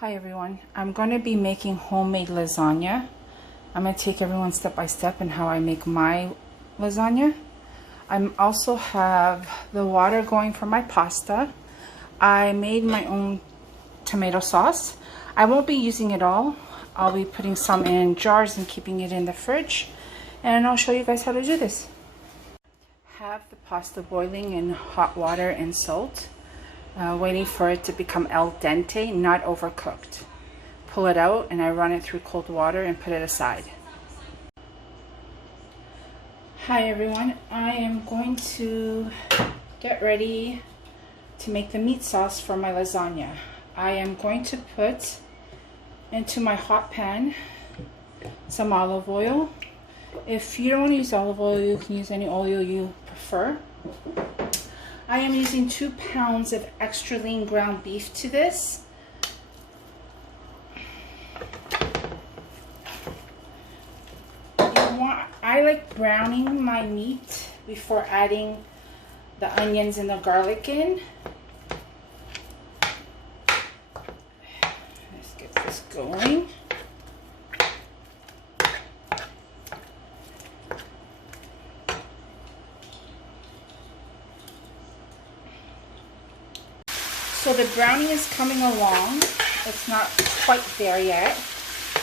Hi everyone, I'm going to be making homemade lasagna. I'm going to take everyone step by step in how I make my lasagna. I also have the water going for my pasta. I made my own tomato sauce. I won't be using it all. I'll be putting some in jars and keeping it in the fridge. And I'll show you guys how to do this. Have the pasta boiling in hot water and salt. Waiting for it to become al dente, not overcooked. Pull it out and I run it through cold water and put it aside. Hi everyone, I am going to get ready to make the meat sauce for my lasagna. I am going to put into my hot pan some olive oil. If you don't want to use olive oil, you can use any oil you prefer. I am using 2 pounds of extra lean ground beef to this. I like browning my meat before adding the onions and the garlic in. Let's get this going. So the browning is coming along. It's not quite there yet.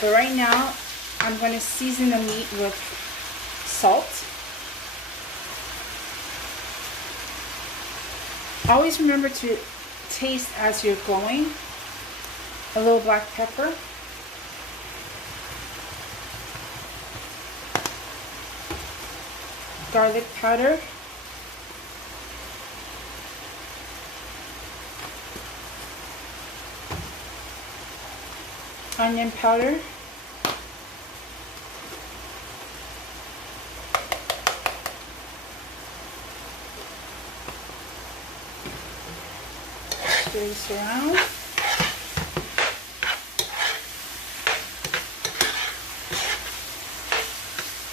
But right now, I'm going to season the meat with salt. Always remember to taste as you're going. A little black pepper. Garlic powder. Onion powder, stir this around,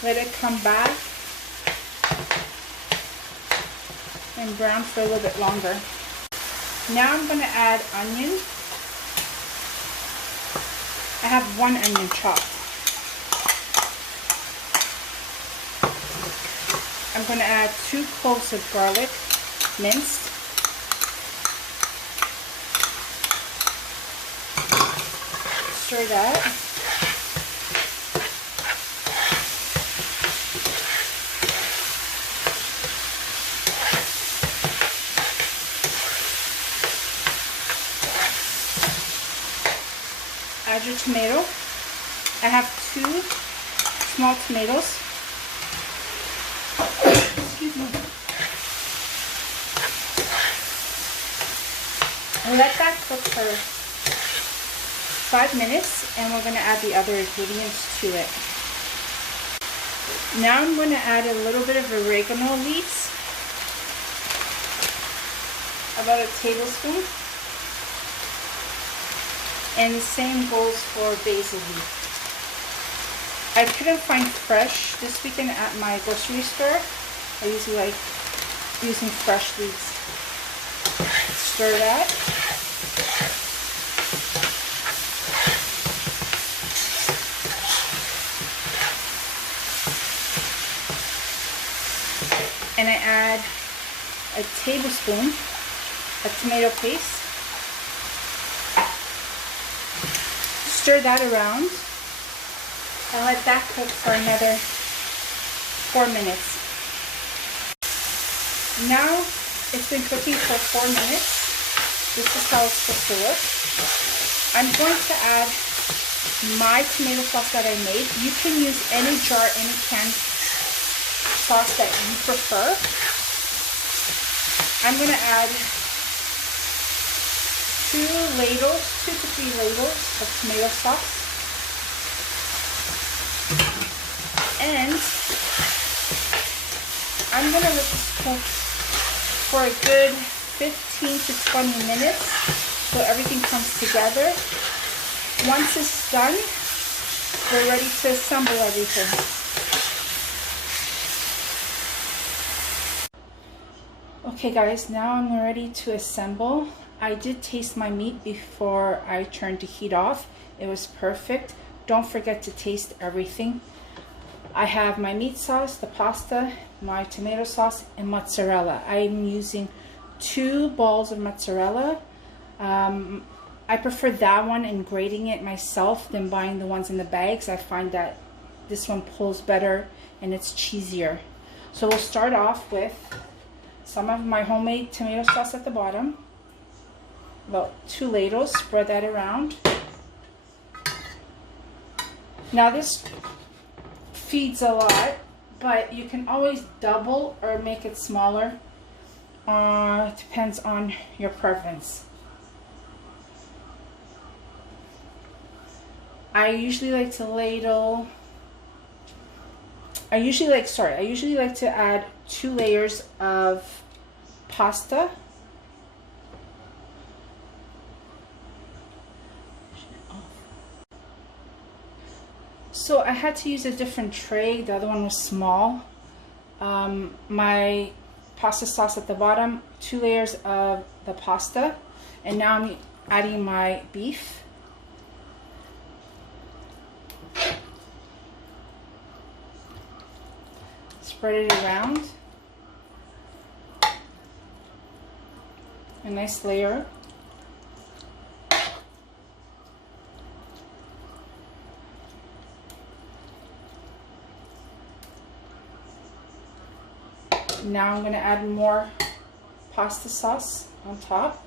let it come back and brown for a little bit longer. Now I'm going to add onion. I have 1 onion chopped. I'm going to add 2 cloves of garlic, minced. Stir that. Add your tomato. I have 2 small tomatoes. Excuse me. Let that cook for 5 minutes and we're going to add the other ingredients to it. Now I'm going to add a little bit of oregano leaves. About a tablespoon. And the same goes for basil leaf. I couldn't find fresh this weekend at my grocery store. I usually like using fresh leaves. Stir that. And I add a tablespoon of tomato paste. Stir that around and let that cook for another 4 minutes. Now it's been cooking for 4 minutes. This is how it's supposed to look. I'm going to add my tomato sauce that I made. You can use any jar, any canned sauce that you prefer. I'm going to add 2 to 3 ladles of tomato sauce. And I'm going to let this cook for a good 15 to 20 minutes so everything comes together. Once it's done, we're ready to assemble everything. Okay guys, now I'm ready to assemble. I did taste my meat before I turned the heat off. It was perfect. Don't forget to taste everything. I have my meat sauce, the pasta, my tomato sauce, and mozzarella. I'm using 2 balls of mozzarella. I prefer that one and grating it myself than buying the ones in the bags. I find that this one pulls better and it's cheesier. So we'll start off with some of my homemade tomato sauce at the bottom. About 2 ladles, spread that around. Now this feeds a lot, but you can always double or make it smaller. Depends on your preference. I usually like to add 2 layers of pasta. So I had to use a different tray. The other one was small. My pasta sauce at the bottom, 2 layers of the pasta, and now I'm adding my beef. Spread it around. A nice layer. Now I'm going to add more pasta sauce on top.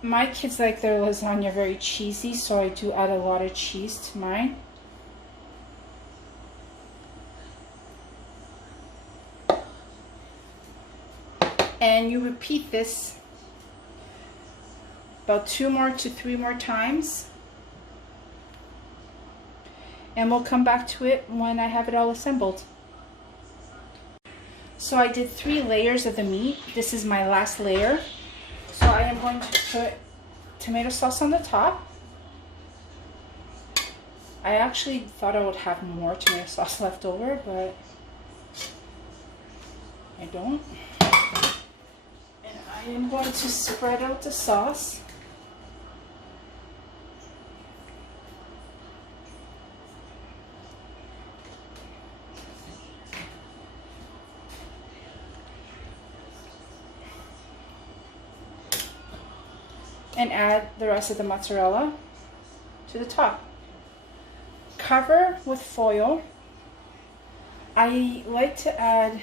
My kids like their lasagna very cheesy, so I do add a lot of cheese to mine. And you repeat this about 2 more to 3 more times. And we'll come back to it when I have it all assembled. So I did 3 layers of the meat. This is my last layer. So I am going to put tomato sauce on the top. I actually thought I would have more tomato sauce left over, but I don't. And I am going to spread out the sauce. And add the rest of the mozzarella to the top. Cover with foil. I like to add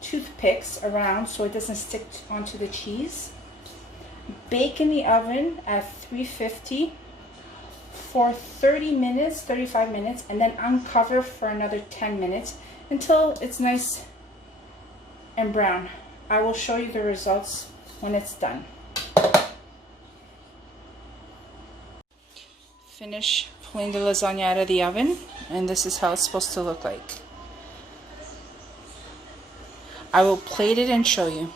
toothpicks around so it doesn't stick onto the cheese. Bake in the oven at 350 for 30 minutes, 35 minutes, and then uncover for another 10 minutes until it's nice and brown. I will show you the results when it's done. Finish pulling the lasagna out of the oven, and this is how it's supposed to look like. I will plate it and show you.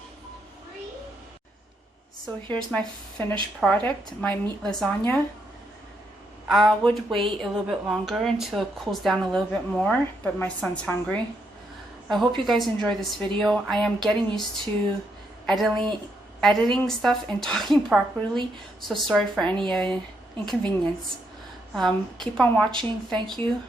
So here's my finished product, my meat lasagna. I would wait a little bit longer until it cools down a little bit more, but my son's hungry. I hope you guys enjoy this video. I am getting used to editing stuff and talking properly, so sorry for any inconvenience. Keep on watching. Thank you.